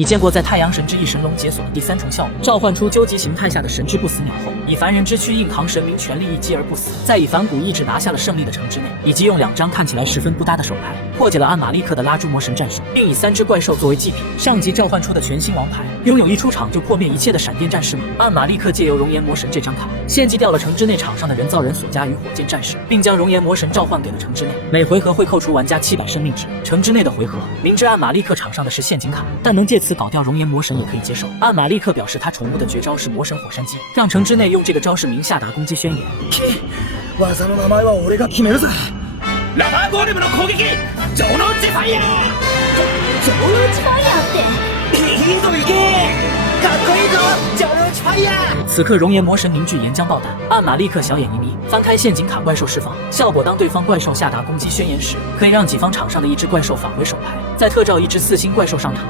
你见过在太阳神之翼神龙解锁的第3重效果，召唤出究极形态下的神之不死鸟后，以凡人之躯硬扛神明全力一击而不死，再以反骨意志拿下了胜利的城之内，以及用2张看起来十分不搭的手牌破解了按玛丽克的拉朱魔神战手，并以3只怪兽作为祭品，上级召唤出的全新王牌，拥有一出场就破灭一切的闪电战士吗？按玛丽克借由熔岩魔神这张卡，献祭掉了城之内场上的人造人所加与火箭战士，并将熔岩魔神召唤给了城之内，每回合会扣除玩家700生命值。城之内的回合，明知按玛丽克场上的是陷阱卡，但能借此搞掉熔岩魔神也可以接受。按玛丽克表示他宠物的绝招是魔神火山击，让城之内用这个招式名下达攻击宣言。技の名前は俺が決めるぜ。ラバーゴーレムの攻撃、城之内ファイヤー。城之内ファイヤーっていいぞ行け、かっこいいぞ城之内ファイヤー。此刻熔岩魔神凝聚岩浆爆弹，按玛丽克小眼一眯，翻开陷阱卡怪兽释放效果。当对方怪兽下达攻击宣言时，可以让己方场上的一只怪兽返回手牌，再特召一只4星怪兽上场，